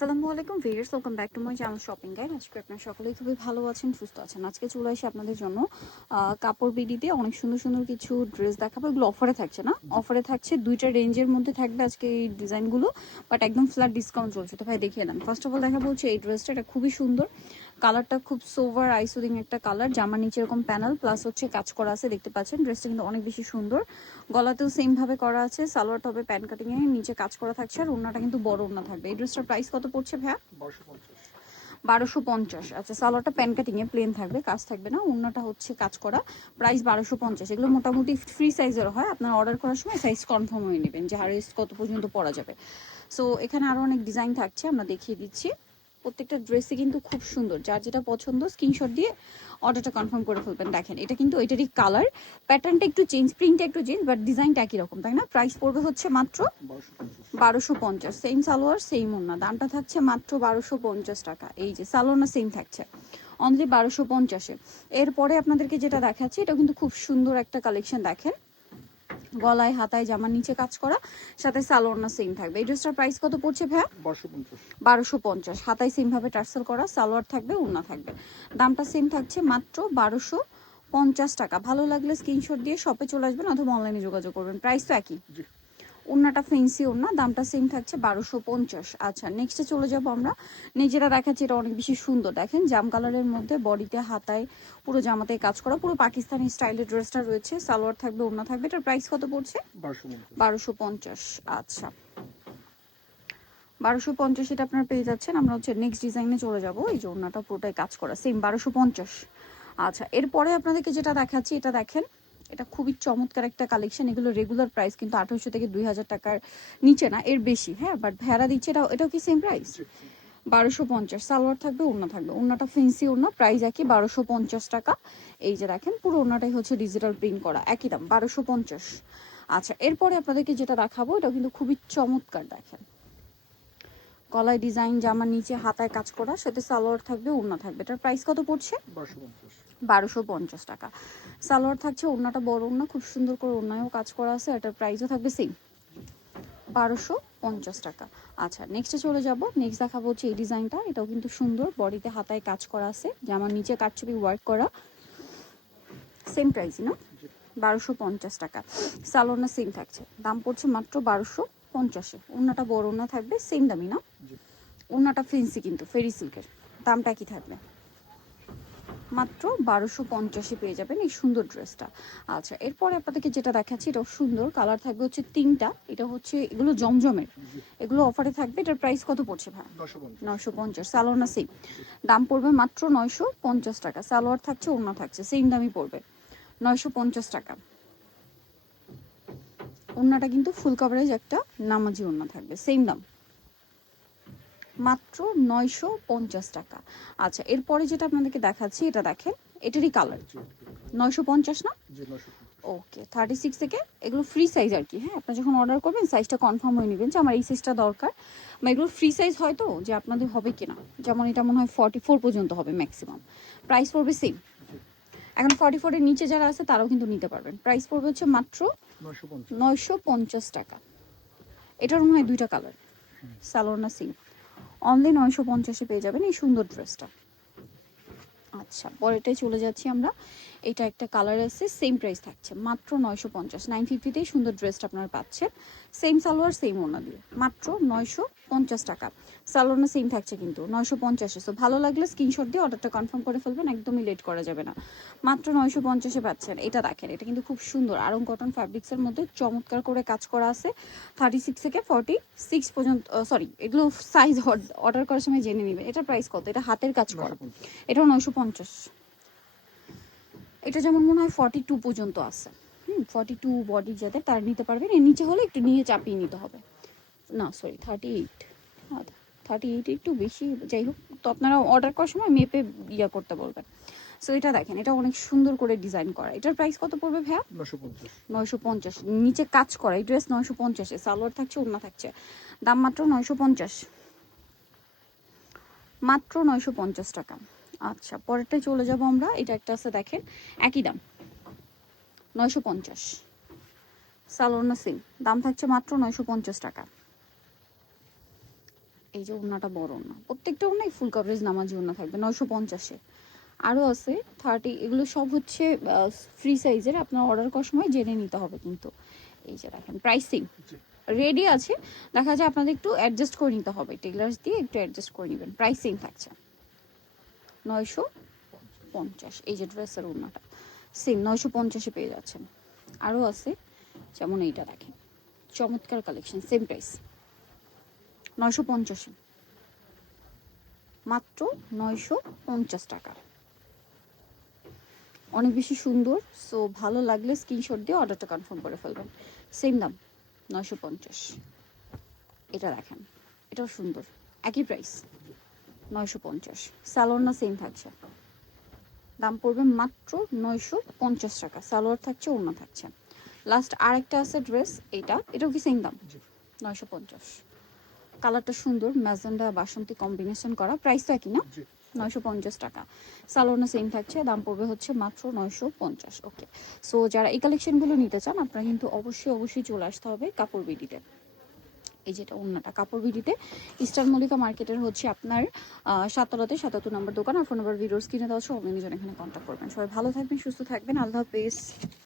আসসালামু আলাইকুম viewers welcome back to my channel shopping guide আজকে আপনারা সকলেই খুবই ভালো আছেন, সুস্থ আছেন। আজকে চলে আসি আপনাদের জন্য কাপড় বিডিতে অনেক সুন্দর সুন্দর কিছু ড্রেস দেখাবো। এগুলো অফারে থাকছে না। অফারে থাকছে দুইটা রেঞ্জের মধ্যে থাকবে আজকে এই ডিজাইনগুলো বাট একদম ফ্ল্যাট ডিসকাউন্ট চলছে। তো ভাই, দেখিয়ে দেন। ফার্স্ট অফ অল দেখাবো হচ্ছে এই ড্রেসটা এটা খুবই সুন্দর। কালারটা খুব সোভার আইসুদিং একটা কালার, জামার নিচে এরকম প্যানেল প্লাস হচ্ছে কাজ করা আছে, দেখতে পাচ্ছেন। ড্রেসটা কিন্তু অনেক বেশি সুন্দর। গলাতেও সেম ভাবে করা আছে, সালোয়ার টবে প্যান্ট কাটিং এ নিচে কাজ করা থাকছে, আর ওড়নাটা কিন্তু বড় ওড়না থাকবে। এই ড্রেসটার প্রাইস কত পড়ছে ভাইয়া? বারোশো পঞ্চাশ। আচ্ছা সালোয়ারটা প্যান কাটিং এ প্লেন থাকবে, কাজ থাকবে না অন্যটা হচ্ছে কাজ করা। প্রাইস বারোশো পঞ্চাশ। এগুলো মোটামুটি ফ্রি সাইজের হয়, আপনার অর্ডার করার সময় সাইজ কনফার্ম হয়ে নেবেন যে হারেস্ট কত পর্যন্ত পরা যাবে। সো এখানে আরও অনেক ডিজাইন থাকছে, আমরা দেখিয়ে দিচ্ছি। প্রত্যেকটা ড্রেসই কিন্তু খুব সুন্দর। যার যেটা পছন্দ স্ক্রিনশট দিয়ে অর্ডারটা কনফার্ম করে ফেলবেন। দেখেন, এটা কিন্তু এটারই কালার প্যাটার্নটা একটু চেঞ্জ প্রিন্টটা একটু চেঞ্জ বাট ডিজাইনটা একই রকম, তাই না? প্রাইস পড়বে হচ্ছে মাত্র বারোশো পঞ্চাশ। সেম সালোয়ার সেম ওন্না দামটা থাকছে মাত্র বারোশো পঞ্চাশ টাকা। এই যে সালোয়ারটা সেম থাকছে। অনলি বারোশো পঞ্চাশে। এরপরে আপনাদেরকে যেটা দেখাচ্ছি এটা কিন্তু খুব সুন্দর একটা কালেকশন দেখেন। গলায় হাতায় জামার নিচে কাজ করা সাথে সালোয়ারনা সেম থাকবে। এই ড্রেসটার প্রাইস কত পড়ছে ভাইয়া? বারোশো পঞ্চাশ। হাতায় সেম ভাবে টার্সেল করা সালোয়ার থাকবে উন্না থাকবে। দামটা সেম থাকছে মাত্র বারোশো পঞ্চাশ টাকা। ভালো লাগলে স্ক্রিনশট দিয়ে শপে চলে আসবেন অথবা অনলাইনে যোগাযোগ করবেন। প্রাইস তো একই। উন্নাটা ফেন্সি উন্না দামটা সেম থাকছে বারোশো পঞ্চাশ। আচ্ছা নেক্সটে চলে যাব আমরা। নিজেরা দেখাচ্ছি এটা অনেক বেশি সুন্দর দেখেন জাম কালারের মধ্যে বডিতে হাতায় পুরো জামাতে কাজ করা পুরো পাকিস্তানি স্টাইলের ড্রেসটা রয়েছে। সালোয়ার থাকবে উন্না থাকবে এটার প্রাইস কত পড়ছে? বারোশো পঞ্চাশ। আচ্ছা। বারোশো পঞ্চাশ এটা আপনারা পেয়ে যাচ্ছেন। আমরা হচ্ছে নেক্সট ডিজাইনে চলে যাব। এই যে ওনাটা পুরোটাই কাজ করা সেম বারোশো পঞ্চাশ। আচ্ছা এরপরে আপনাদেরকে যেটা দেখাচ্ছি এটা দেখেন এটা খুবই চমৎকার একটা কালেকশন এগুলো রেগুলার প্রাইস কিন্তু আঠারোশো থেকে দুই হাজার টাকার নিচে না, এর বেশি হ্যাঁ বাট ভেড়া দিচ্ছে এটা এটাও কি সেম প্রাইস বারোশো পঞ্চাশ, সালোয়ার থাকবে, ওড়না থাকবে। ওড়নাটা ফেন্সি ওড়না প্রাইস একই, বারোশো পঞ্চাশ টাকা। এই যে দেখেন, পুরো ওড়নাটাই হচ্ছে ডিজিটাল প্রিন্ট করা, একই দাম, বারোশো পঞ্চাশ। আচ্ছা এরপরে আপনাদেরকে যেটা দেখাবো এটা কিন্তু খুবই চমৎকার, দেখেন। গলায় ডিজাইন জামার নিচে, হাতায় কাজ করা, সাথে সালোয়ার থাকবে, ওড়না থাকবে। এটার প্রাইস কত পড়ছে? বারোশো পঞ্চাশ। টাকা। সালোয়ার থাকছে ওড়নাটা বড় ওড়না খুব সুন্দর করে ওড়নায়ও কাজ করা আছে এটার প্রাইসও থাকবে সেম বারোশো পঞ্চাশ টাকা। আচ্ছা নেক্সটে চলে যাব। নেক্সট দেখাবো হচ্ছে এই ডিজাইনটা এটাও কিন্তু সুন্দর বডিতে হাতায় কাজ করা আছে। জামার নিচে কাটছবি ওয়ার্ক করা। সেম প্রাইস না বারোশো পঞ্চাশ টাকা। সালোনা সেম থাকছে। দাম পড়ছে মাত্র বারোশো পঞ্চাশে। ওড়নাটা বড় ওড়না থাকবে সেম দামি না? ওড়নাটা ফেন্সি কিন্তু ফেরি সিল্কের দামটা কি থাকবে? মাত্র বারোশো পঞ্চাশে পেয়ে যাবেন এই সুন্দর ড্রেসটা। আচ্ছা এরপরে আপনাদেরকে যেটা দেখাচ্ছি এটাও সুন্দর কালার থাকবে হচ্ছে তিনটা এটা হচ্ছে এগুলো জমজমের এগুলো অফারে থাকবে এটার প্রাইস কত পড়ছে ভাই? নয়শো পঞ্চাশ। সালোয়ার না সেম দাম পড়বে মাত্র নয়শো পঞ্চাশ টাকা সালোয়ার থাকছে ওড়না থাকছে সেম দামই পড়বে নয়শো পঞ্চাশ টাকা। ওড়নাটা কিন্তু ফুল কাভারেজ একটা নামাজি ওড়না থাকবে সেম দাম। মাত্র নয়শো পঞ্চাশ টাকা। আচ্ছা এরপরে যেটা আপনাদেরকে দেখাচ্ছি এটা দেখেন এটারই কালার নয়শো পঞ্চাশ না? ওকে থার্টি সিক্স থেকে এগুলো ফ্রি সাইজ আর কি হ্যাঁ? আপনি যখন অর্ডার করবেন সাইজটা কনফার্ম হয়ে নেবেন যে আমার এই সাইজটা দরকার। বা এগুলো ফ্রি সাইজ হয় তো যে আপনাদের হবে কিনা। যেমন এটা মনে হয় ফর্টি ফোর পর্যন্ত হবে ম্যাক্সিমাম প্রাইস পড়বে সেম এখন ফর্টি ফোরের নিচে যারা আছে তারাও কিন্তু নিতে পারবেন। প্রাইস পড়বে হচ্ছে মাত্র নয়শো পঞ্চাশ। টাকা। এটার মনে হয় দুইটা কালার সালোনা সিং অনলি নয়শো পঞ্চাশে পেয়ে যাবেন এই সুন্দর ড্রেসটা আচ্ছা পরেরটাই চলে যাচ্ছি আমরা। এটা একটা কালার আছে সেম প্রাইস থাকছে। মাত্র নয়শো পঞ্চাশ নাইন ফিফটিতেই সুন্দর ড্রেসটা আপনারা পাচ্ছেন। সেম সালোয়ার সেম ওনা দিয়ে। মাত্র নয়শো পঞ্চাশ টাকা। সালোয়ারটা সেম থাকছে কিন্তু নয়শো পঞ্চাশে। সো ভালো লাগলে স্ক্রিনশট দিয়ে অর্ডারটা কনফার্ম করে ফেলবেন একদমই লেট করা যাবে না। মাত্র নয়শো পঞ্চাশে পাচ্ছেন। এটা দেখেন এটা কিন্তু খুব সুন্দর। আরং কটন ফ্যাব্রিক্সের মধ্যে চমৎকার করে কাজ করা আছে। থার্টি সিক্স থেকে ফর্টি সিক্স পর্যন্ত সরি এগুলো সাইজ অর্ডার করার সময় জেনে নেবেন। এটা প্রাইস কত? এটা হাতের কাজ করা। এটাও নয়শো পঞ্চাশ। এটা যেমন মনে হয় ফর্টি টু পর্যন্ত আছে। হুম ফর্টি টু বডি যাতে তার নিতে পারবেন এর নিচে হলে একটু নিয়ে চাপিয়ে নিতে হবে। না sorry thirty eight thirty eight একটু বেশি যাই হোক তো আপনারা অর্ডার করার সময় মেপে ইয়া করতে বলবেন। সো এটা দেখেন এটা অনেক সুন্দর করে ডিজাইন করা। এটার প্রাইস কত পড়বে ভাইয়া? নয়শো পঞ্চাশ। নিচে কাজ করা এই ড্রেস নয়শো পঞ্চাশে। সালোয়ার থাকছে ওড়না থাকছে। দাম মাত্র নয়শো পঞ্চাশ। মাত্র নয়শো পঞ্চাশ টাকা। আচ্ছা পরেরটায় চলে যাব আমরা। এটা একটা আছে দেখেন। একই দাম। নয়শো পঞ্চাশ। সালোনা সিং দাম থাকছে মাত্র নয়শো পঞ্চাশ টাকা। এই যে ওনাটা বড় ওড়না। প্রত্যেকটা ওড়নাই ফুল কভারেজ নামাজি ওড়না থাকবে নয়শো পঞ্চাশে। আরও আছে থার্টি এগুলো সব হচ্ছে ফ্রি সাইজের আপনার অর্ডার করার সময় জেনে নিতে হবে কিন্তু। এই যে দেখেন প্রাইসিং রেডি আছে। দেখা যায় আপনাদের একটু অ্যাডজাস্ট করে নিতে হবে। টেলার্স দিয়ে একটু অ্যাডজাস্ট করে নেবেন। প্রাইসিং থাকছে। নয়শো পঞ্চাশ। এই যে ড্রেসের ওড়নাটা। সেম নয়শো পঞ্চাশে পেয়ে যাচ্ছেন। আরও আছে, যেমন এইটা দেখেন। চমৎকার কালেকশন সেম প্রাইস নয়শো পঞ্চাশে। মাত্র নয়শো পঞ্চাশ টাকা। অনেক বেশি সুন্দর সো ভালো লাগলে স্ক্রিনশট দিয়ে অর্ডারটা কনফার্ম করে ফেলবেন। সেম দাম, নয়শো পঞ্চাশ। এটা দেখেন, এটাও সুন্দর। একই প্রাইস নয়শো পঞ্চাশ। সালোয়ার না সেম থাকছে। দাম পড়বে মাত্র নয়শো পঞ্চাশ টাকা। সালোয়ার থাকছে অন্য থাকছে। লাস্ট আরেকটা আছে ড্রেস এটা এটাও কি সেম দাম? নয়শো পঞ্চাশ। কালারটা সুন্দর ম্যাজেন্ডা বাসন্তী কম্বিনেশন করা। প্রাইস তো একই না? নয়শো পঞ্চাশ টাকা। সালোনা সেম থাকছে দাম পড়বে হচ্ছে মাত্র নয়শো পঞ্চাশ। ওকে সো যারা এই কালেকশনগুলো নিতে চান আপনারা কিন্তু অবশ্যই অবশ্যই চলে আসতে হবে কাপড় বিডিতে। এই যেটা অন্যটা কাপড় বিডিতে। ইস্টার মল্লিকা মার্কেটের হচ্ছে আপনার সাততলাতে সাতাত্তর নম্বর দোকান আর ফোন নম্বর ভিডিওর স্ক্রিনে দেওয়া হচ্ছে অনলাইনে এখানে কন্ট্যাক্ট করবেন। সবাই ভালো থাকবেন, সুস্থ থাকবেন। আল্লাহ হাফেজ।